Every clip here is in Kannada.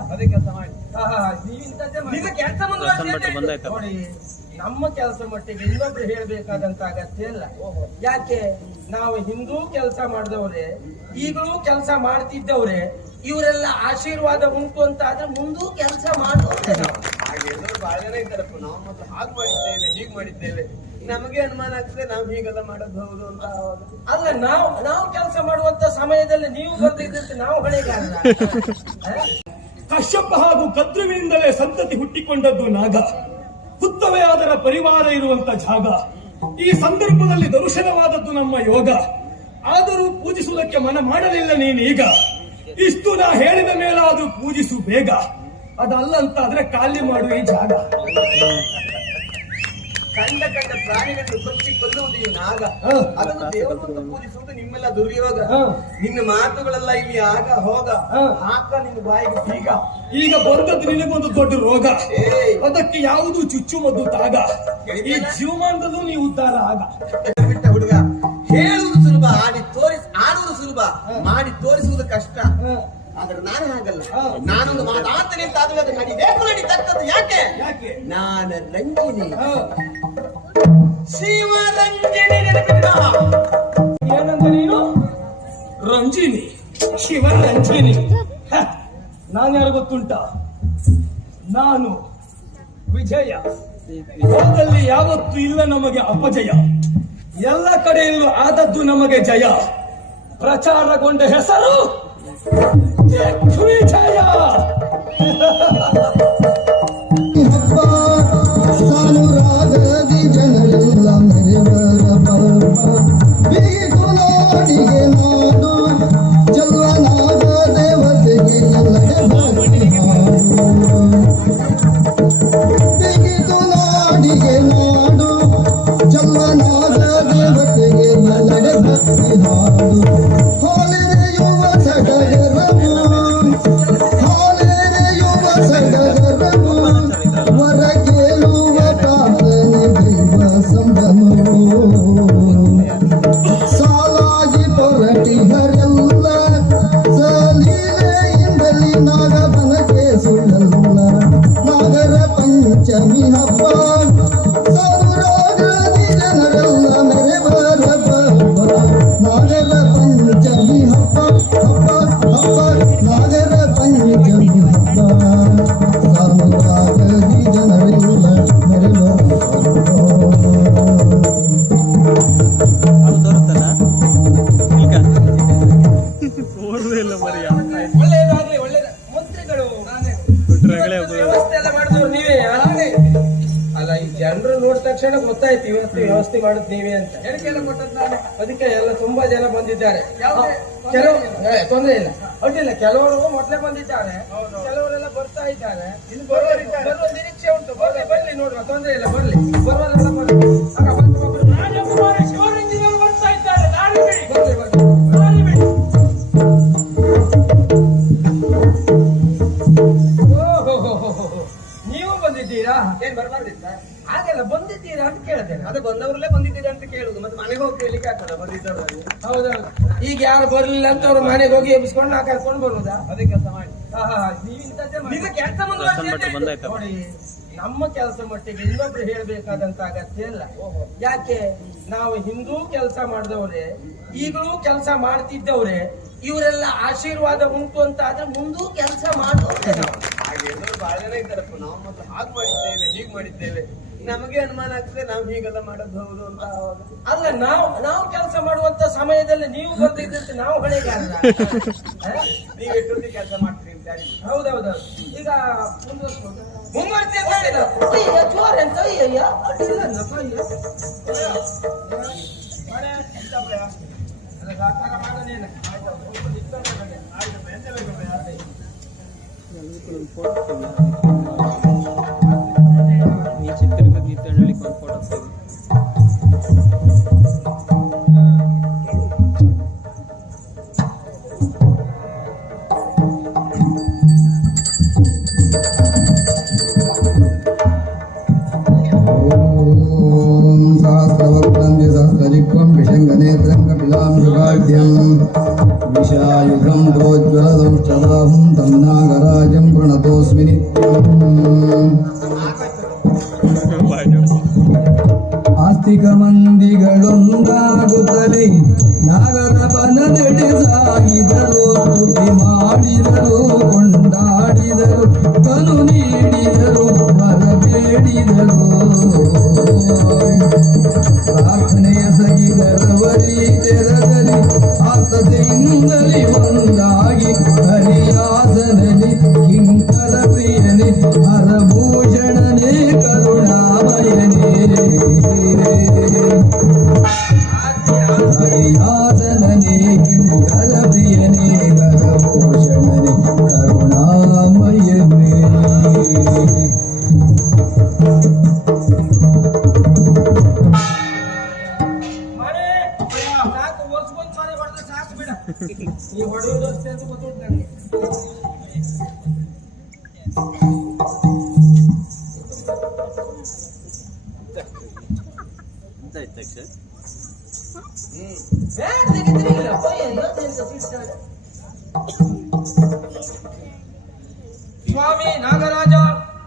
ಅದೇ ಕೆಲಸ ಮಾಡಿ. ನೋಡಿ, ನಮ್ಮ ಕೆಲಸ ಮಟ್ಟಿಗೆ ಇನ್ನೊಬ್ರು ಹೇಳ್ಬೇಕಾದಂತ ಅಗತ್ಯ ಇಲ್ಲ. ಯಾಕೆ ನಾವು ಹಿಂದೂ ಕೆಲಸ ಮಾಡಿದವ್ರೆ, ಈಗಲೂ ಕೆಲಸ ಮಾಡ್ತಿದ್ದವ್ರೆ, ಇವರೆಲ್ಲ ಆಶೀರ್ವಾದ ಉಂಟು ಅಂತ ಆದ್ರೆ ಮುಂದೂ ಕೆಲಸ ಮಾಡೋರೆ. ಹಾಗೆ ಎಲ್ಲರೂ ಬಹಳ ಜನ ಇದ್ದಾರಪ್ಪ. ನಾವು ಮೊದಲು ಹಾಗೆ ಮಾಡಿದ್ದೇವೆ, ಹೀಗೆ ಮಾಡಿದ್ದೇವೆ, ನಮಗೆ ಅನುಮಾನ ಆಗ್ತದೆ ನಾವು ಹೀಗೆಲ್ಲ ಮಾಡೋದು ಹೌದು ಅಂತ. ಅಲ್ಲ, ನಾವು ಕೆಲಸ ಮಾಡುವಂತ ಸಮಯದಲ್ಲಿ ನೀವು ಬಂದಿದ್ದಂತೆ ನಾವು ಹೊಣೆಗಾರರ. ಕಶ್ಯಪ ಹಾಗೂ ಕದ್ರುವಿನಿಂದಲೇ ಸಂತತಿ ಹುಟ್ಟಿಕೊಂಡದ್ದು ನಾಗ. ಹುತ್ತವೇ ಅದರ ಪರಿವಾರ ಇರುವಂತ ಜಾಗ. ಈ ಸಂದರ್ಭದಲ್ಲಿ ದರ್ಶನವಾದದ್ದು ನಮ್ಮ ಯೋಗ. ಆದರೂ ಪೂಜಿಸುವುದಕ್ಕೆ ಮನ ಮಾಡಲಿಲ್ಲ ನೀನೀಗ. ಇಷ್ಟು ನಾ ಹೇಳಿದ ಮೇಲಾದ್ರೂ ಪೂಜಿಸು ಬೇಗ. ಅದಲ್ಲ ಅಂತ ಆದ್ರೆ ಖಾಲಿ ಮಾಡುವ ಈ ಜಾಗ. ಕಂಡ ಪ್ರಾಣಿಗಳನ್ನು ಕೊಚ್ಚಿ ಕೊಲ್ಲುವುದು ಈ ನಾಗ. ಅದನ್ನು ದೇವರನ್ನು ಪೂಜಿಸುವುದು ನಿಮ್ಮೆಲ್ಲ ದುರ್ಯೋಗ. ನಿನ್ನ ಮಾತುಗಳೆಲ್ಲ ಇಲ್ಲಿ ಆಗ ಹೋಗ ಹಾಕ ನಿನ್ನ ಬಾಯಿಗೆ ಬೀಗ. ಈಗ ಬಂದದ್ದು ನಿನಗೊಂದು ದೊಡ್ಡ ರೋಗ. ಅದಕ್ಕೆ ಯಾವುದು ಚುಚ್ಚುಮದ್ದು ತಾಗ. ಈ ಜೀವಮಾನದಲ್ಲೂ ನೀವು ಉದ್ಧಾರ ಆಗ. ಬಿಟ್ಟ ಹುಡುಗ ಹೇಳುವುದು ಸುಲಭ, ಆಡುವುದು ಸುಲಭ, ಮಾಡಿ ತೋರಿಸುವುದು ಕಷ್ಟ. ಆದ್ರೆ ನಾನು ಹಾಗಲ್ಲ. ನಾನೊಂದು ಮಾತಾಡ್ತೇನೆ ಅಂತ ಆದ್ರೆ ಅದು ನಡಿಬೇಕು, ನಡೀತಕ್ಕದ್ದು. ಯಾಕೆ? ನಾನು ರಂಜಿನಿ, ಶಿವರಂಜಿನಿ. ಏನಂತ ನೀನು? ರಂಜಿನಿ, ಶಿವರಂಜಿನಿ. ನಾನ್ಯಾರು ಗೊತ್ತುಂಟ? ನಾನು ವಿಜಯ. ಹೋದಲ್ಲಿ ಯಾವತ್ತೂ ಇಲ್ಲ ನಮಗೆ ಅಪಜಯ. ಎಲ್ಲ ಕಡೆಯಲ್ಲೂ ಆದದ್ದು ನಮಗೆ ಜಯ. ಪ್ರಚಾರಗೊಂಡ ಹೆಸರು ವಿಜಯ. ಸಾನುರಾಗದಿ ಜನರೆಲ್ಲ ಮೆರೆವರ ಬೀಗುಲಾಡಿಗೆ ನಾಡು ಜಲ್ವನಾಗ ದೇವತೆಗೆ ಎಲ್ಲಡೆ ಭಕ್ತಿ ಹಾಡು. ಬೀಗುಲಾಡಿಗೆ ನಾಡು ಜಲ್ವನಾಗ ದೇವತೆಗೆ ಎಲ್ಲಡೆ ಭಕ್ತಿ ಹಾಡು. ಹಾಲೆರೆಯುವ ಸಡಗರವು, ಹಾಲೆರೆಯುವ ಸಡಗರವು, ವರ ಕೇಳುವ ಪ್ರಾರ್ಥನೆ ದೈವ ಸಂಭ್ರಮವು. ಸಾಲಾಗಿ ಹೊರಟಿಹರೆಲ್ಲ ಸಲೀಲೆಯಿಂದಲಿ ನಾಗಬನಕ್ಕೆ ಸುಳ್ಳಲ್ಲ. ನಾಗರ ಪಂಚಮಿ ಹಬ್ಬ ಸಾವಿರಾಗದಿ ಜನರೆಲ್ಲ ಮೆರೆವರ ಹಬ್ಬ. ನಾಗರ ಪಂಚಮಿ ಹಬ್ಬ ಹಬ್ಬ ಹಬ್ಬ, ನಾಗರ ಪಂಚಮಿ ಹಬ್ಬ ಸಾವಿರಾಗದಿ ಜನರೆಲ್ಲ ಮೆರೆವರ ಹಬ್ಬ. ಒಳ್ಳೇದಾಗ್ಲಿ, ಒಳ್ಳೇದ. ಮಂತ್ರಿಗಳು ವ್ಯವಸ್ಥೆ ಎಲ್ಲ ಮಾಡಿದವ್ರು ನೀವೇ. ಅಲ್ಲ, ಈ ಜನರು ನೋಡಿದ ತಕ್ಷಣ ಗೊತ್ತಾಯ್ತು ವ್ಯವಸ್ಥೆ ಮಾಡುದು ನೀವೇ ಅಂತ. ಹೇಳಿಕೆಲ್ಲ ಕೊಟ್ಟದ್ದು ನಾನು. ಅದಕ್ಕೆ ಎಲ್ಲ ತುಂಬಾ ಜನ ಬಂದಿದ್ದಾರೆ. ಕೆಲವು ತೊಂದರೆ ಇಲ್ಲ, ಅಡ್ಡಿಲ್ಲ. ಕೆಲವರು ಮೊದಲೇ ಬಂದಿದ್ದಾರೆ, ಕೆಲವರೆಲ್ಲ ಬರ್ತಾ ಇದ್ದಾರೆ. ಇನ್ನು ಬರುವ ನಿರೀಕ್ಷೆ ಉಂಟು. ಬರ್ಲಿ ನೋಡುವ, ತೊಂದರೆ ಇಲ್ಲ, ಬರ್ಲಿ. ಬರುವದೆಲ್ಲ ಬರ್ಲಿ. ಶಿವರಂಜಿನಿಯವರು ಬರ್ತಾ ಇದ್ದಾರೆ. ಬರ್ಲಿ ಬರ್ಲಿ. ನೀವು ಬಂದಿದ್ದೀರಾ? ಏನ್ ಬರಬಾರ್ದಿತ್ತ? ಹಾಗೆಲ್ಲ ಬಂದಿದ್ದೀರಾ ಅಂತ ಕೇಳ್ತೇನೆ. ಅದು ಬಂದವರಲ್ಲೇ ಬಂದಿದ್ದೀರಾ ಅಂತ ಕೇಳುದು. ಮತ್ತೆ ಮನೆಗೆ ಹೋಗಿ ಕೇಳಿಕ್ಕೆ ಆಗ್ತದ ಬಂದಿದ್ದವರಲ್ಲಿ? ಹೌದೌದು. ಈಗ ಯಾರು ಬರ್ಲಿಲ್ಲ ಅಂತ ಅವ್ರ ಮನೆಗೆ ಹೋಗಿ ಎಬ್ಬಿಸ್ಕೊಂಡು ನಾ ಕರ್ಕೊಂಡು ಬರುದಾ? ಅದೇ ಕೆಲಸ ಮಾಡಿ. ನೀವು ಇಂಥದ್ದೇ ಮಾಡಿ. ಕೆಲಸ ನೋಡಿ, ನಮ್ಮ ಕೆಲಸ ಮಟ್ಟಿಗೆ ಇನ್ನೊಬ್ರು ಹೇಳ್ಬೇಕಾದಂತ ಅಗತ್ಯ ಇಲ್ಲ. ಯಾಕೆ ನಾವು ಹಿಂದೂ ಕೆಲಸ ಮಾಡಿದವ್ರೆ, ಈಗಲೂ ಕೆಲಸ ಮಾಡ್ತಿದ್ದವ್ರೆ, ಇವರೆಲ್ಲ ಆಶೀರ್ವಾದ ಉಂಟು ಅಂತ ಆದ್ರೆ ಮುಂದೂ ಕೆಲಸ ಮಾಡೋರೆ. ಹಾಗೆ ಎಲ್ಲರೂ ಬಹಳ ಜನ ಇದ್ದಾರಪ್ಪ. ನಾವು ಮೊದಲು ಹಾಗೆ ಮಾಡಿದ್ದೇವೆ, ಹೀಗೆ ಮಾಡಿದ್ದೇವೆ, ನಮಗೆ ಅನುಮಾನ ಆಗ್ತದೆ ನಾವು ಹೀಗೆಲ್ಲ ಮಾಡೋದು ಹೌದು ಅಂತ. ಅಲ್ಲ, ನಾವು ಕೆಲಸ ಮಾಡುವಂತ ಸಮಯದಲ್ಲಿ ನೀವು ಬಂದಿದ್ದಂತೆ ನಾವು ಹೊಣೆಗಾರರ. ನೀವು ಎಷ್ಟೊತ್ತಿಗೆ ಕೆಲಸ ಮಾಡ್ತೀರಿ ಅಂತ ಹೇಳಿ. ಹೌದೌದು. ಈಗ ಮುಂದುವರಿಸ್ಬೋದು. ಮುಂದುವರಿಸಿದ ಜೋರ್ ಎಂತ ಅಯ್ಯ विशायुधं प्रोज्वलदं चलाहं तं नागराजं ಪ್ರಣತೋಸ್ಮಿ ನಿತ್ಯಂ ಆಸ್ತಿಕ ಮಂದಿಗಳೊಂದಾಗುತ್ತಲೇ ನಾಗರ ಬನದೆಡೆ ಸಾಗಿದರು ಸ್ತುತಿ ಮಾಡಿದರು ಕೊಂಡಾಡಿದರು ಕನು ನೀಡಿದರು ವರ ಬೇಡಿದರು ಪ್ರಾರ್ಥನೆಯ ಸಗಿದರವರಿ ತೆರದಲ್ಲಿ ಆತತೆಯಿಂದಲೇ ಒಂದಾಗಿ ಹರಿಯಾಸನಲಿ ಕಿಂಕರ ಪ್ರಿಯನೇ ಹರಭೂಷಣನೇ ಕರುಣಾಮಯನೇ ಹರಿಯಾಸನನೇ ಕಿಂಕರ ಪ್ರಿಯನೇ ಹರಭೂಷಣನೇ ಕರುಣಾಮಯನೇ ಮನೆ ಸಾಕು ವರ್ಷಕ್ಕೊಂದ್ ಸಾರಿ ಹೊಡೆದ್ರೆ ಸಾಕು ಬಿಡ ಈ ಹೊಡೆಯೋದು ಅಷ್ಟೇ ಅಂತ ಗೊತ್ತುಂಟು ನನಗೆ. ಸ್ವಾಮಿ ನಾಗರಾಜ,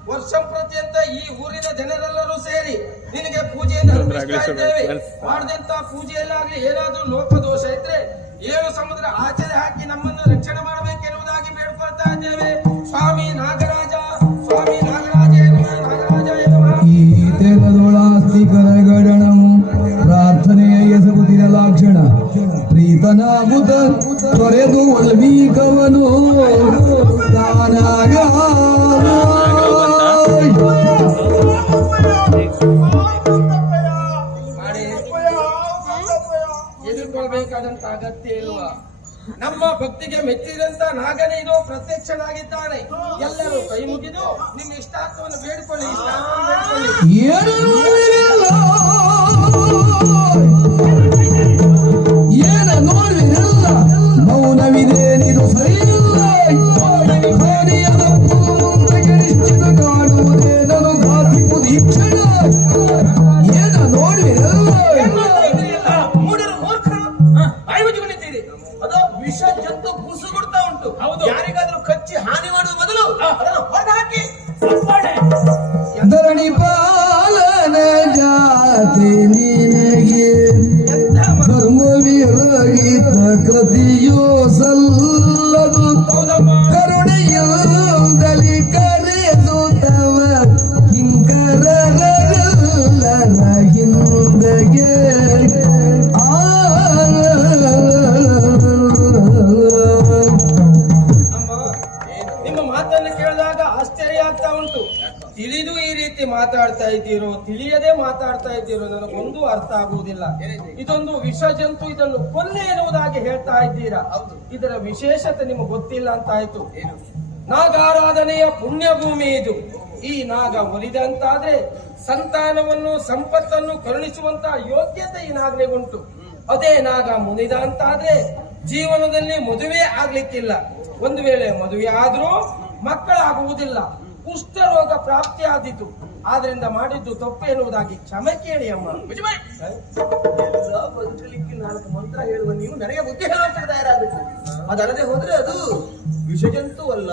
ವರ್ಷ ಪ್ರತಿಯಂತ ಈ ಊರಿನ ಜನರೆಲ್ಲರೂ ಸೇರಿ ನಿನಗೆ ಪೂಜೆಯನ್ನು ಅರ್ಪಿಸ್ತಾ ಇದ್ದೇವೆ. ಮಾಡಿದಂತ ಪೂಜೆಯಲ್ಲಾಗ್ಲಿ ಏನಾದ್ರೂ ಲೋಪದೋಷ ಇದ್ರೆ 7 ಸಮುದ್ರ ಆಚೆಗೆ ಹಾಕಿ ನಮ್ಮನ್ನು ರಕ್ಷಣೆ ಮಾಡಬೇಕೆನ್ನುವುದಾಗಿ ಬೇಡ್ಕೊಳ್ತಾ ಇದ್ದೇವೆ. ಸ್ವಾಮಿ ನಾಗರಾಜ, ಸ್ವಾಮಿ ನಾಗರಾಜ ಈ ತೆರದೊಳಾಸ್ತಿಕರಗಡಣವು ಪ್ರಾರ್ಥನೆಯ ಎಸಗುತ್ತಿರಲಾಕ್ಷಣ ಪ್ರೀತನಾಗುತ್ತ ತೊರೆದು ಒಲ್ವೀಕವನು ತಾನಾಗ ಮಾಡಿ ಎದುರ್ಕೊಳ್ಬೇಕಾದಂತ ಅಗತ್ಯ ಇಲ್ವಾ? ನಮ್ಮ ಭಕ್ತಿಗೆ ಮೆಚ್ಚಿದಂತ ನಾಗನೇ ಇದು ಪ್ರತ್ಯಕ್ಷನಾಗಿದ್ದಾನೆ. ಎಲ್ಲರೂ ಕೈ ಮುಗಿದು ನಿಮ್ಮ ಇಷ್ಟಾರ್ಥವನ್ನು ಬೇಡಿಕೊಳ್ಳಿ, ಇಷ್ಟಾರ್ಥವನ್ನು ಬೇಡಿಕೊಳ್ಳಿ. ಏನು ನೋಡಿರಲ್ಲ ಏನ ನೋಡಿರಲ್ಲ ಮೌನವಿದೇನಿದು ಸರಿಯಿಲ್ಲ ಕಾರ್ಯದಪ್ಪು ಮುಂದಕ್ಕೆ ನಿಶ್ಚಿತ ಕಾಡುವುದೇನನು ಘಾತಿಪು ದೀಕ್ಷಣ ಏನ ನೋಡಿರಲ್ಲ ಮೂಢರು ಮೂರ್ಖರು ಆಯುಧಿಕೊಂಡಿದ್ದೀರಿ. ಅದು ವಿಷ ಜಂತು ಕುಸುಗುಡ್ತಾ ಉಂಟು. ಯಾರಿಗಾದ್ರೂ ಕಚ್ಚಿ ಹಾನಿ ಮಾಡುವ ಮೊದಲು ಅದನ್ನು ಹೊರಹಾಕಿ ಧರಣಿ ಪಾಲನ ಜಾತಿ ನಿನಗೆ ಧರ್ಮವಿರಹಿತ ಕೃತಿಯೋ ಸಲ್ಲದು ಕರುಣೆಯಿಂದಲಿ ಕರೆದುತ್ತವ ಕಿಂಕರರಲ್ಲನ ಹಿಂದಗೆ ಅಮ್ಮ, ನಿಮ್ಮ ಮಾತನ್ನು ಕೇಳಿದಾಗ ಆಶ್ಚರ್ಯ ಆಗ್ತಾ ಉಂಟು. ತಿಳಿದು ಈ ರೀತಿ ಮಾತಾಡ್ತಾ ಇದ್ದೀರೋ ತಿಳಿಯದೆ ಮಾತಾಡ್ತಾ ಇದ್ದೀರೋ ನನಗೊಂದು ಅರ್ಥ ಆಗುವುದಿಲ್ಲ. ಇದೊಂದು ವಿಷ ಜಂತು, ಇದನ್ನು ಕೊಲ್ಲೆ ಎನ್ನುವುದಾಗಿ ಹೇಳ್ತಾ ಇದ್ದೀರಾ. ಇದರ ವಿಶೇಷತೆ ನಿಮಗೆ ಗೊತ್ತಿಲ್ಲ ಅಂತ ಆಯ್ತು. ನಾಗಾರಾಧನೆಯ ಪುಣ್ಯ ಭೂಮಿ ಇದು. ಈ ನಾಗ ಒಲಿದಂತಾದ್ರೆ ಸಂತಾನವನ್ನು ಸಂಪತ್ತನ್ನು ಕರುಣಿಸುವಂತ ಯೋಗ್ಯತೆ ಈ ನಾಗನಿಗುಂಟು. ಅದೇ ನಾಗ ಮುನಿದ ಅಂತಾದ್ರೆ ಜೀವನದಲ್ಲಿ ಮದುವೆ ಆಗ್ಲಿಕ್ಕಿಲ್ಲ. ಒಂದು ವೇಳೆ ಮದುವೆ ಆದ್ರೂ ಮಕ್ಕಳಾಗುವುದಿಲ್ಲ. ಕುಷ್ಠರೋಗ ಪ್ರಾಪ್ತಿ ಆದೀತು. ಆದ್ರಿಂದ ಮಾಡಿದ್ದು ತಪ್ಪು ಎನ್ನುವುದಾಗಿ ಕ್ಷಮೆ ಕೇಳಿ ಅಮ್ಮ. ಎಲ್ಲ ಬದುಕಲಿಕ್ಕೆ 4 ಮಂತ್ರ ಹೇಳುವ ನೀವು ನನಗೆ ಬುದ್ಧಿ ಹೇಳುವಷ್ಟು ತಯಾರಾಗಬೇಕು. ಅದಲ್ಲದೆ ಹೋದ್ರೆ ಅದು ವಿಷಜಂತು ಅಲ್ಲ,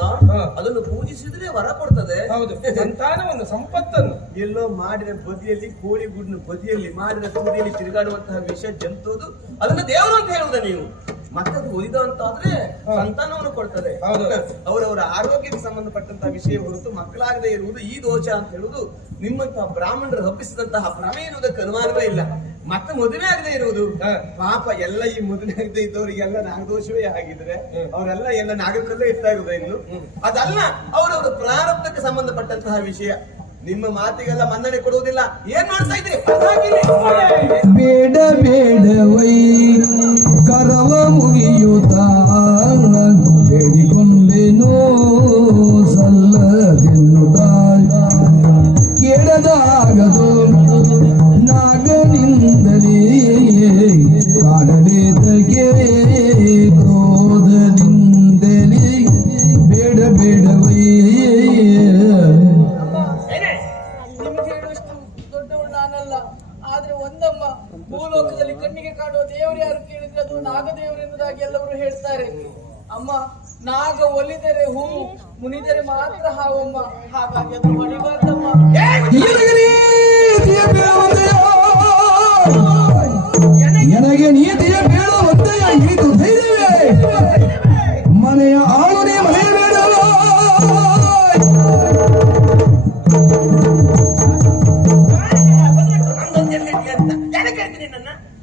ಅದನ್ನು ಪೂಜಿಸಿದ್ರೆ ವರ ಕೊಡ್ತದೆ. ಹೌದು, ಸಂತಾನವನ್ನು ಸಂಪತ್ತನ್ನು ಎಲ್ಲೋ ಮಾಡಿದ ಬದಿಯಲ್ಲಿ ಕೋಳಿ ಗುಡ್ನ ಬದಿಯಲ್ಲಿ ಮಾಡಿದ ತುದಿಯಲ್ಲಿ ತಿರುಗಾಡುವಂತಹ ವಿಷ ಜಂತು ಅದು. ಅದನ್ನು ದೇವರು ಅಂತ ಹೇಳುವುದ ನೀವು. ಮತ್ತದು ಒಲಿದ ಅಂತಾದ್ರೆ ಸಂತಾನವನ್ನು ಕೊಡ್ತದೆ. ಅವರವರ ಆರೋಗ್ಯಕ್ಕೆ ಸಂಬಂಧಪಟ್ಟಂತಹ ವಿಷಯ ಹೊರತು ಮಕ್ಕಳಾಗದೆ ಇರುವುದು ಈ ದೋಷ ಅಂತ ಹೇಳುವುದು ನಿಮ್ಮಂತಹ ಬ್ರಾಹ್ಮಣರು ಹಬ್ಬಿಸಿದಂತಹ ಭ್ರಮೆ ಇರುವುದಕ್ಕೆ ಅನುಮಾನವೇ ಇಲ್ಲ. ಮತ್ತೆ ಮದುವೆ ಆಗದೆ ಇರುವುದು ಪಾಪ. ಎಲ್ಲ ಈ ಮದುವೆ ಆಗದೆ ಇದ್ದವರಿಗೆಲ್ಲ ನಾಗದೋಷವೇ ಆಗಿದ್ರೆ ಅವರೆಲ್ಲ ಎಲ್ಲ ನಾಗರಲ್ಲೇ ಇರ್ತಾ ಇರುವುದ ಇನ್ನು. ಅದಲ್ಲ, ಅವರವರ ಪ್ರಾರಬ್ಧಕ್ಕೆ ಸಂಬಂಧಪಟ್ಟಂತಹ ವಿಷಯ. ನಿಮ್ಮ ಮಾತಿಗೆಲ್ಲ ಮನ್ನಣೆ ಕೊಡುವುದಿಲ್ಲ. ಏನ್ ಮಾಡ್ತಾ ಇದ್ದೀರಿ? ಬೇಡ ಬೇಡವೈ ಕರವ ಮುಗಿಯುತ್ತ ಬೇಡಿಕೊಂಡೆನೋ ಸಲ್ಲದೆನ್ನುತ್ತ ಕೇಳದಾಗದು ನಾಗನಿಂದಲೇ ಕಾಡಲೇದಗೆ ಕ್ರೋಧದಿಂದಲೇ ಬೇಡ ಬೇಡವೈ. ನಿಮ್ಗೆ ಹೇಳುವಷ್ಟು ದೊಡ್ಡವಳು ನಾನಲ್ಲ. ಆದ್ರೆ ಒಂದಮ್ಮ, ಭೂಲೋಕದಲ್ಲಿ ಕಣ್ಣಿಗೆ ಕಾಣುವ ದೇವರು ಯಾರು ಕೇಳಿದ್ರೆ ಅದು ನಾಗದೇವರು ಎನ್ನುವುದಾಗಿ ಎಲ್ಲವರು ಹೇಳ್ತಾರೆ. ಅಮ್ಮ, ನಾಗ ಒಲಿದರೆ ಹೂವು, ಮುನಿದರೆ ಮಾತ್ರ ಹಾವಮ್ಮ, ಹಾಗಾಗಿ ಅದು ಹೊಡಿಬಾರ್ದಮ್ಮ. ಎನಗೆ ನೀತಿಯ ಬೇಡವಂತೆಯ ಎನಗೆ ನೀತಿಯ ಬೇಡವಂತೆಯ ಇದು ಧೈರ್ಯವೇ ಮನೆಯ ಆಳುನೇ ಮನೆಯ ಬೇಡವ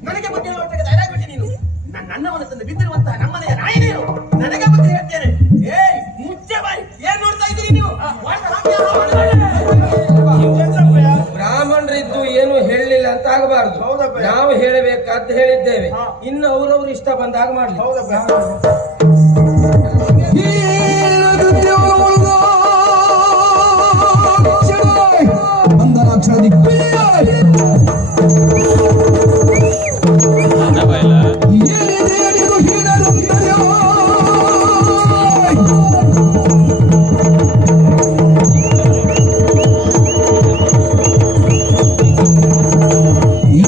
ನನಗೆ ಬುದ್ಧಿ ಹೇಳುವಂತ ನೀನು ನನ್ನವನ ತಂದು ಬಿದ್ದಿರುವಂತಹ ನಮ್ಮನೆಯ ನಾಯಿ ನೀನು ನನಗೆ ಬುದ್ಧಿ ಹೇಳ್ತೇನೆ. ಏಯ್ ಮುಚ್ಚೆ ಬಾಯಿ, ಏನ್ ನೋಡ್ತಾ ಇದ್ದೀರಿ ನೀವು? ಬ್ರಾಹ್ಮಣರಿದ್ದು ಏನು ಹೇಳಲಿಲ್ಲ ಅಂತ ಆಗಬಾರ್ದು. ನಾವು ಹೇಳಬೇಕಾದ್ದು ಹೇಳಿದ್ದೇವೆ, ಇನ್ನು ಅವರವ್ರು ಇಷ್ಟ ಬಂದಾಗ ಮಾಡ್ಲಿ. ಬಂಧನಾಕ್ಷರ ದಿಗ್ವಿಜಯ ಏನಿದೇನಿದು ಹೀನರುತ್ತದೆಯೋ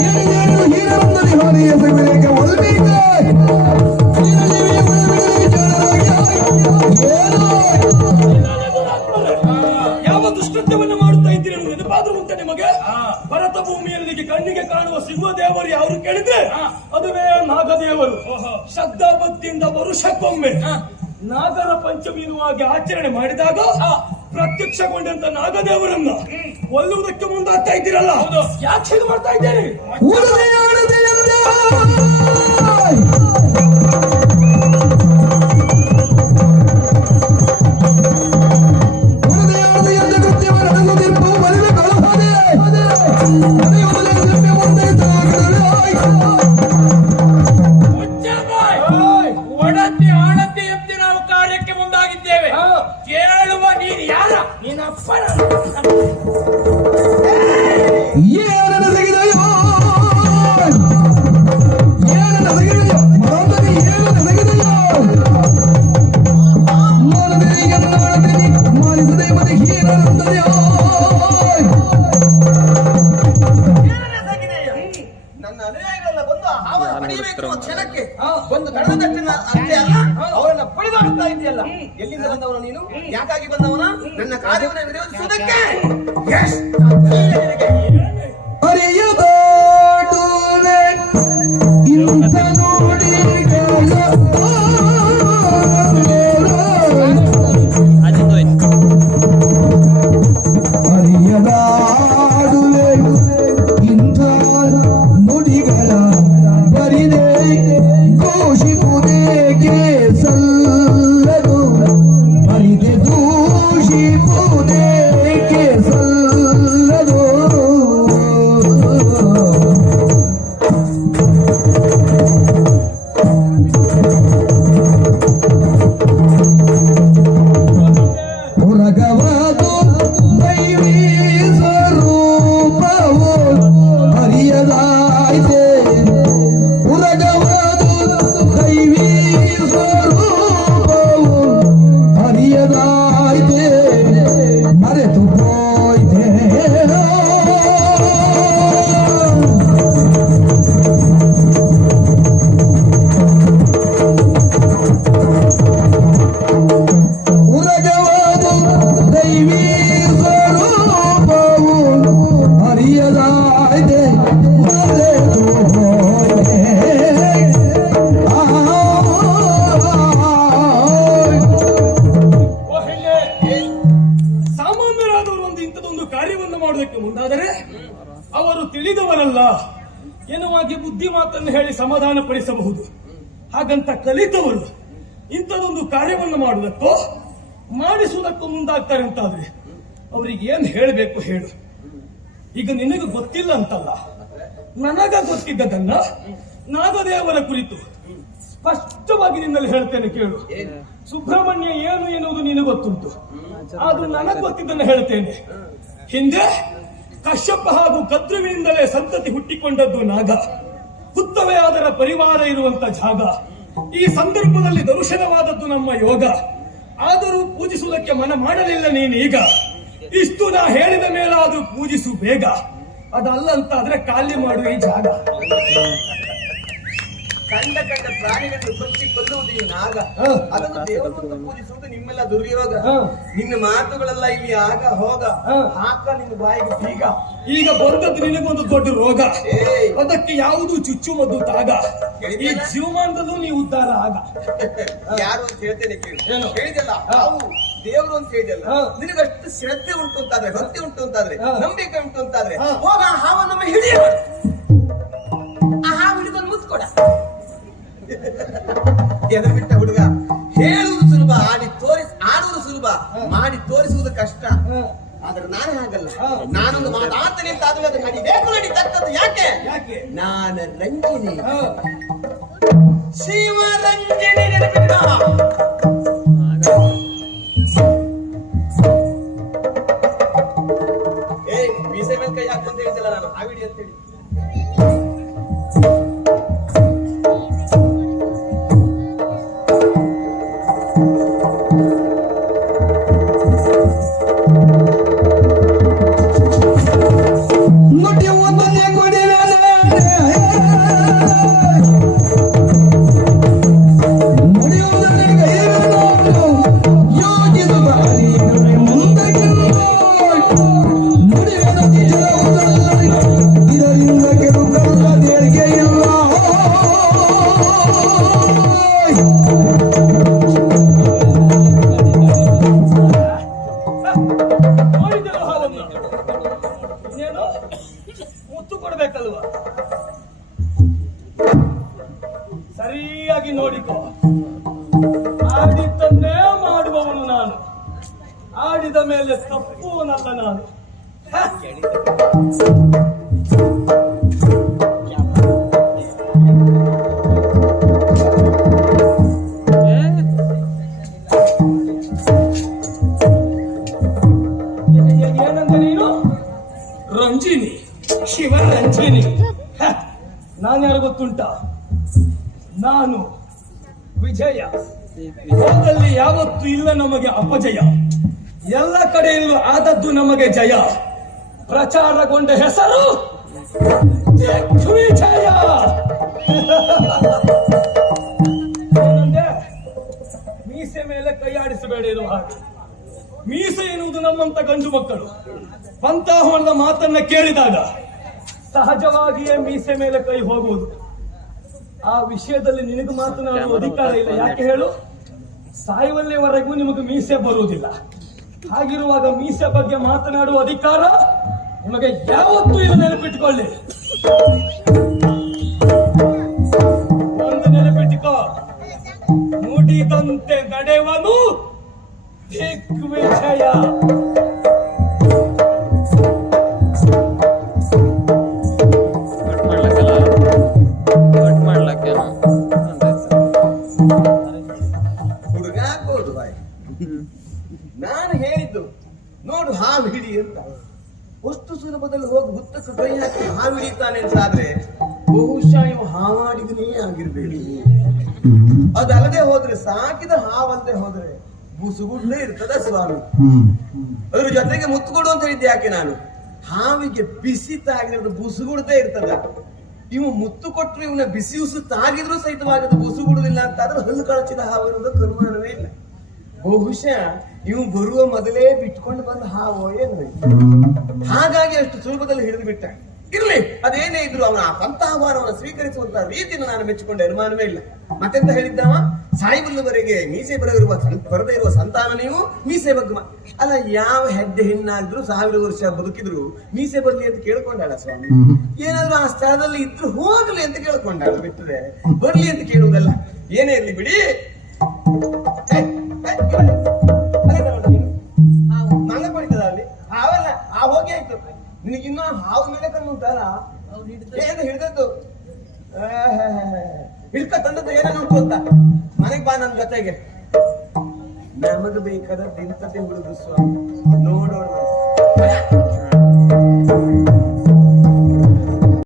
ಏನಿದೇನಿದು ಹೀನರುತ್ತದೆ ಹಾನಿಯ ಸಂಗ್ರಹಕ್ಕೆ ಒಲ್ಬೀಗ ಯಾವ ದುಷ್ಟತ್ವವನ್ನು ಮಾಡುತ್ತಾ ಇದ್ದೀರಿ ಅನ್ನೋದು ನೆನಪಾದ್ರೂ ಉಂಟೆ ನಿಮಗೆ? ಭರತ ಭೂಮಿಯಲ್ಲಿ ಕಣ್ಣಿಗೆ ಕಾಣುವ ಸಿಂಹ ದೇವರು ಯಾರು ಕೇಳಿದ್ರೆ ಅದುವೇ ನಾಗದೇವರು. ಶ್ರದ್ಧಾ ಭಕ್ತಿಯಿಂದ ವರುಷಕ್ಕೊಮ್ಮೆ ನಾಗರ ಪಂಚಮಿ ಎನ್ನುವಾಗಿ ಆಚರಣೆ ಮಾಡಿದಾಗ ಪ್ರತ್ಯಕ್ಷಗೊಂಡಂತ ನಾಗದೇವರನ್ನ ಕೊಲ್ಲುವುದಕ್ಕೆ ಮುಂದಾಗ್ತಾ ಇದ್ದೀರಲ್ಲ, ಯಾಕೆ ಹೀಗೆ ಮಾಡ್ತಾ ಇದ್ದೀರಿ? ಒಡತಿ ಆಣತಿ ಎತ್ತಿ ನಾವು ಕಾರ್ಯಕ್ಕೆ ಮುಂದಾಗಿದ್ದೇವೆ. ಕೇಳುವ ನೀನು ಯಾರ? ನೀನಪ್ಪ. ನನ್ನ ಅನುಯಾಯಿಗಳೆಲ್ಲ ಬಂದು ಹಾವನ್ನು ಪಡೆಯಬೇಕು ಕ್ಷಣಕ್ಕೆ ಒಂದು ಕಡದಟ್ಟನ ಅಷ್ಟೇ ಅಲ್ಲ, ಅವರನ್ನ ಪಡೆದಾಡ್ತಾ ಇದೆಯಲ್ಲ. ಎಲ್ಲಿಂದ ಬಂದವನು ನೀನು? ಯಾಕಾಗಿ ಬಂದವನ? ನನ್ನ ಕಾರ್ಯವನ್ನು ವಿರೋಧಿಸುವುದಕ್ಕೆ. ಅರಿಯದಾಡುವೆ ಇಂಥ ಅರಿಯದಾಡುವೆ ಇಂಥ ನುಡಿಗಳ ಬರಿದೆ ಘೋಷಿಪುದೇಗೆ ಸಲ್ಲದು ಬರಿದೆ ದೂಷಿಪುದೇಗೆ ಸಲ್ಲದು ಹೊರಗವಾದು ದೈವೀ ಸ್ವರೂಪವು ಅರಿಯದಾಯ್ತೆ ಹೊರಗವಾದು ದೈವೀ ಸ್ವರೂಪವು ಅರಿಯದಾಯ್ತೆ ಮರೆತು ಹೋಯ್ತೆ ಉರಗವಾದು ದೈವೀ ಸ್ವರೂಪವು ಅರಿಯದಾಯ್ತೆ ಮರೆತು ಹೋಯ್ತೆ. ಸಾಮಾನ್ಯರಾದವರು ಒಂದು ಇಂಥದೊಂದು ಕಾರ್ಯವನ್ನು ಮಾಡುವುದಕ್ಕೆ ಮುಂದಾದರೆ ಅವರು ತಿಳಿದವರಲ್ಲ ಎನ್ನುವಾಗಿ ಬುದ್ಧಿ ಮಾತನ್ನು ಹೇಳಿ ಸಮಾಧಾನ ಪಡಿಸಬಹುದು. ಹಾಗಂತ ಕಲಿತವರು ಇಂಥದೊಂದು ಕಾರ್ಯವನ್ನು ಮಾಡುವುದಕ್ಕೋ ಮಾಡಿಸುವುದಕ್ಕೂ ಮುಂದಾಗ್ತಾರೆ ಅಂತಾದ್ರೆ ಅವರಿಗೆ ಏನ್ ಹೇಳಬೇಕು ಹೇಳು? ಈಗ ನಿನಗೆ ಗೊತ್ತಿಲ್ಲ ಅಂತಲ್ಲ, ನನಗ ಗೊತ್ತಿದ್ದದನ್ನ ನಾಗದೇವರ ಕುರಿತು ಸ್ಪಷ್ಟವಾಗಿ ನಿನ್ನಲ್ಲಿ ಹೇಳ್ತೇನೆ ಕೇಳು. ಸುಬ್ರಹ್ಮಣ್ಯ ಏನು ಎನ್ನುವುದು ನಿನಗೆ ಗೊತ್ತುಂಟು, ಆದ್ರೂ ನನಗೆ ಗೊತ್ತಿದ್ದನ್ನು ಹೇಳ್ತೇನೆ. ಹಿಂದೆ ಕಶ್ಯಪ ಹಾಗೂ ಕದ್ರುವಿನಿಂದಲೇ ಸಂತತಿ ಹುಟ್ಟಿಕೊಂಡದ್ದು ನಾಗ. ಹುತ್ತವೇ ಅದರ ಪರಿವಾರ ಇರುವಂತ ಜಾಗ. ಈ ಸಂದರ್ಭದಲ್ಲಿ ದರ್ಶನವಾದದ್ದು ನಮ್ಮ ಯೋಗ. ಆದರೂ ಪೂಜಿಸುವುದಕ್ಕೆ ಮನ ಮಾಡಲಿಲ್ಲ ನೀನೀಗ. ಇಷ್ಟು ನಾ ಹೇಳಿದ ಮೇಲಾದ್ರೂ ಪೂಜಿಸು ಬೇಗ. ಅದಲ್ಲ ಅಂತ ಆದ್ರೆ ಖಾಲಿ ಮಾಡುವ ಈ ಜಾಗ. ಕಂಡ ಪ್ರಾಣಿಗಳನ್ನು ಕೊಚ್ಚಿ ಕೊಲ್ಲುವುದು ಈ ನಾಗ. ಅದನ್ನು ದೇವರನ್ನು ಪೂಜಿಸುವುದು ನಿಮ್ಮೆಲ್ಲ ದುರ್ಯೋಗ. ನಿನ್ನ ಮಾತುಗಳೆಲ್ಲ ಇಲ್ಲಿ ಆಗ ಹೋಗ ಹಾಕ ನಿನ್ನ ಬಾಯಿಗೆ ಬೀಗ. ಈಗ ಬಂದದ್ದು ನಿನಗೊಂದು ದೊಡ್ಡ ರೋಗ. ಅದಕ್ಕೆ ಯಾವುದು ಚುಚ್ಚುಮದ್ದು ತಾಗ. ಈ ಜೀವಮಾನದಲ್ಲೂ ನೀವು ಉದ್ಧಾರ ಆಗ. ಯಾರು ಅಂತ ಹೇಳ್ತೇನೆ ಕೇಳಿ. ಹೇಳಿದಲ್ಲ ನಾವು ದೇವರು ಅಂತ ಹೇಳಿದಲ್ಲ, ನಿನಗಷ್ಟು ಶ್ರದ್ಧೆ ಉಂಟು ಅಂತಾದ್ರೆ, ಭಕ್ತಿ ಉಂಟು ಅಂತಾದ್ರೆ, ನಂಬಿಕೆ ಉಂಟು ಅಂತಾದ್ರೆ ಹೋಗ ಹಾವ ನಮ್ಮ ಹಿಡಿಯ. ಆ ಹಾವು ಹಿಡಿದನ್ನು ಮುತ್ಕೊಡ. ಎದ ಬಿಟ್ಟ ಹುಡುಗ. ಹೇಳುವುದು ಸುಲಭ, ಆಡುವುದು ಸುಲಭ, ಮಾಡಿ ತೋರಿಸುವುದು ಕಷ್ಟ. ಆದ್ರೆ ನಾನು ಹಾಗಲ್ಲ. ನಾನೊಂದು ಮಾತಾಡ್ತೇನೆ ಅಂತ ಆದ್ರೆ ಅದು ನಡಿಬೇಕು, ನಡೀತಕ್ಕದ್ದು. ಯಾಕೆ? ನಾನು ರಂಜಿನಿ, ಶಿವರಂಜಿನಿ. ನೆನಪಿಟ್ಟ ಮೀಸೆ ಮೇಲೆ ಕೈ ಹಾಕಂತ ಹೇಳಿದ್ದಲ್ಲ ನಾನು, ಹಾವಿಡಿ ಅಂತ ಹೇಳಿ. ಮುತ್ತು ಕೊಡ್ಬೇಕಲ್ವಾ? ಸರಿಯಾಗಿ ನೋಡಿಕೋ. ಆಡಿದ್ದನ್ನೇ ಮಾಡುವವನು ನಾನು, ಆಡಿದ ಮೇಲೆ ತಪ್ಪುವನಲ್ಲ ನಾನು. ಏನಂತ ನೀನು? ರಂಜಿನಿ, ಶಿವರಂಜಿನಿ. ನಾನ್ಯಾರು ಗೊತ್ತುಂಟ? ನಾನು ವಿಜಯ. ಹೋದಲ್ಲಿ ಯಾವತ್ತೂ ಇಲ್ಲ ನಮಗೆ ಅಪಜಯ. ಎಲ್ಲ ಕಡೆಯಲ್ಲೂ ಆದದ್ದು ನಮಗೆ ಜಯ. ಪ್ರಚಾರಗೊಂಡ ಹೆಸರು ದಿಗ್ವಿಜಯ. ಏನಂದೆ? ಮೀಸೆ ಮೇಲೆ ಕೈಯಾಡಿಸಬೇಡ ಇರುವ ಹಾಗೆ. ಮೀಸೆ ಎನ್ನುವುದು ನಮ್ಮಂತ ಗಂಡು ಮಕ್ಕಳು ಪಂತಾಹ್ವನದ ಮಾತನ್ನ ಕೇಳಿದಾಗ ಸಹಜವಾಗಿಯೇ ಮೀಸೆ ಮೇಲೆ ಕೈ ಹೋಗುವುದು. ಆ ವಿಷಯದಲ್ಲಿ ನಿನಗೆ ಮಾತನಾಡುವ ಅಧಿಕಾರ ಇಲ್ಲ. ಯಾಕೆ ಹೇಳು? ಸಾಯುವಲ್ಲಿವರೆಗೂ ನಿಮಗೆ ಮೀಸೆ ಬರುವುದಿಲ್ಲ. ಹಾಗಿರುವಾಗ ಮೀಸೆ ಬಗ್ಗೆ ಮಾತನಾಡುವ ಅಧಿಕಾರ ನಿಮಗೆ ಯಾವತ್ತೂ ಇಲ್ಲ. ನೆನಪಿಟ್ಟುಕೊಳ್ಳಿ, ಒಂದು ನೆನಪಿಟ್ಟುಕೋ. ನುಡಿದಂತೆ ನಡೆವನು ದಿಗ್ವಿಜಯ. ಹುಡುಗ ಆಗ್ಬೋದು ಬಾಯ್. ನಾನು ಹೇಳಿದ್ದು ನೋಡು ಹಾವು ಹಿಡಿ ಅಂತ. ವಸ್ತು ಸುಲಭದಲ್ಲಿ ಹೋಗಿ ಹುತ್ತಕ್ಕೆ ಕೈ ಹಾಕಿ ಹಾವು ಹಿಡಿತಾನೆ ಅಂತಾದ್ರೆ ಬಹುಶಃ ಇವು ಹಾವಾಡಿಗನೇ ಆಗಿರ್ಬೇಕು. ಅದಲ್ಲದೆ ಹೋದ್ರೆ, ಸಾಕಿದ ಹಾವಲ್ಲದೆ ಹೋದ್ರೆ ಬುಸುಗುಡ್ಲೇ ಇರ್ತದ ಸ್ವಾಮಿ. ಅದ್ರ ಜೊತೆಗೆ ಮುತ್ತುಕೊಡು ಅಂತ ಹೇಳಿದ್ದೆ. ಯಾಕೆ? ನಾನು ಹಾವಿಗೆ ಬಿಸಿ ತಾಗಿರೋದು ಬುಸುಗುಡದೇ ಇರ್ತದ. ಇವು ಮುತ್ತು ಕೊಟ್ಟರು ಇವನ ಬಿಸಿ ಉಸು ತಾಗಿದ್ರು ಸಹಿತವಾಗದು ಬುಸುಗುಡುದಿಲ್ಲ ಅಂತಾದ್ರೆ ಹಲ್ಲು ಕಳಚಿದ ಹಾವು ಇರೋದು ಕರ್ಮಾನವೇ ಇಲ್ಲ. ಬಹುಶಃ ಇವು ಬರುವ ಮೊದಲೇ ಬಿಟ್ಕೊಂಡು ಬಂದ ಹಾವು ಏನು. ಹಾಗಾಗಿ ಅಷ್ಟು ಸುಲಭದಲ್ಲಿ ಹಿಡಿದು ಬಿಟ್ಟ. ಇರ್ಲಿ, ಅದೇನೇ ಇದ್ರು ಅವನ ಆ ಪಂಥಾಹ್ವಾನವನ್ನು ಸ್ವೀಕರಿಸುವಂತಹ ರೀತಿಯನ್ನು ನಾನು ಮೆಚ್ಚಿಕೊಂಡ ಅನುಮಾನವೇ ಇಲ್ಲ. ಮತ್ತೆಂತ ಹೇಳಿದ್ದವ? ಸಾಯಿಬಲ್ಲವರೆಗೆ ಮೀಸೆ ಬರದೇ ಇರುವ ಸಂತಾನ ನೀವು, ಮೀಸೆ ಬಗ್ಗೆ ಅಲ್ಲ. ಯಾವ ಹೆಡ್ಡೆ ಹೆಣ್ಣಾಗಿದ್ರು 1000 ವರ್ಷ ಬದುಕಿದ್ರು ಮೀಸೆ ಬರ್ಲಿ ಅಂತ ಕೇಳ್ಕೊಂಡಾಳ ಸ್ವಾಮಿ. ಏನಾದ್ರು ಆ ಸ್ಥಳದಲ್ಲಿ ಇದ್ರು ಹೋಗ್ಲಿ ಅಂತ ಕೇಳ್ಕೊಂಡಾಳ, ಬಿಟ್ಟರೆ ಬರ್ಲಿ ಅಂತ ಕೇಳುವುದಲ್ಲ. ಏನೇ ಇರ್ಲಿ ಬಿಡಿ. ಮಂಗ ಕೊಡಿತದ ಅಲ್ಲಿ ಹಾವಲ್ಲ. ಆ ಹೋಗಿ ಆಯ್ತು. ನಿನಗಿನ್ನ ಹಾವು ಮೇಲೆ ಕಣ್ಣು ಉಂಟಲ್ಲ, ಏನು ಹಿಡಿದದ್ದು ಹಿಡ್ಕ ತಂದದ್ದು ಏನೇನು ಉಂಟು ಅಂತ. ಮನೆಗೆ ಬಾ ನನ್ನ ಜೊತೆಗೆ. ನಮಗೆ ಬೇಕಾದ ಇಂಥದ್ದೇ ಹುಡುಗರು ಸ್ವಾಮಿ. ನೋಡೋಣ.